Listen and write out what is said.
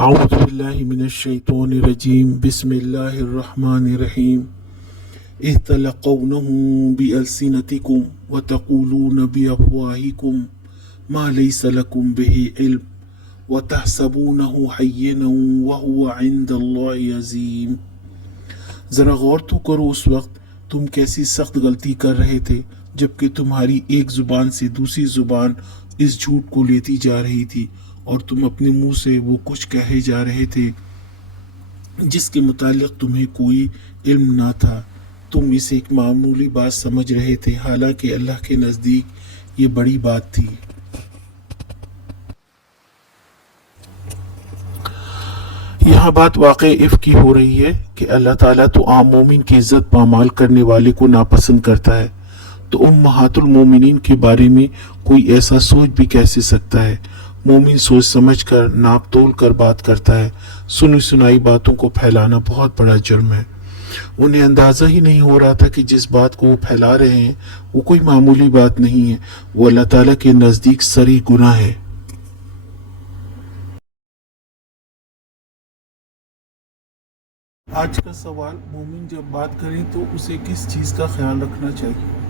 أعوذ بالله من الشيطان الرجيم بسم الله الرحمن الرحيم إذ تلقونه بألسنتكم وتقولون بأفواهكم ما ليس لكم به علم وتحسبونه حينا وهو عند الله عظيم۔ ذرا غور تو کرو اس وقت تم کیسی سخت غلطی کر رہے تھے جبکہ تمہاری ایک زبان سے دوسری زبان اس جھوٹ کو لیتی جا رہی تھی اور تم اپنے منہ سے وہ کچھ کہے جا رہے تھے جس کے متعلق تمہیں کوئی علم نہ تھا۔ تم اسے ایک معمولی بات سمجھ رہے تھے حالانکہ اللہ کے نزدیک یہ بڑی بات تھی۔ یہاں بات واقع عفق کی ہو رہی ہے کہ اللہ تعالیٰ تو عام مومن کی عزت پامال کرنے والے کو ناپسند کرتا ہے، تو امہات المومنین کے بارے میں کوئی ایسا سوچ بھی کیسے سکتا ہے؟ مومن سوچ سمجھ کر ناپ تول کر بات کرتا ہے۔ سنی سنائی باتوں کو پھیلانا بہت بڑا جرم ہے۔ انہیں اندازہ ہی نہیں ہو رہا تھا کہ جس بات کو وہ پھیلا رہے ہیں وہ کوئی معمولی بات نہیں ہے، وہ اللہ تعالیٰ کے نزدیک صریح گناہ ہے۔ آج کا سوال، مومن جب بات کریں تو اسے کس چیز کا خیال رکھنا چاہیے؟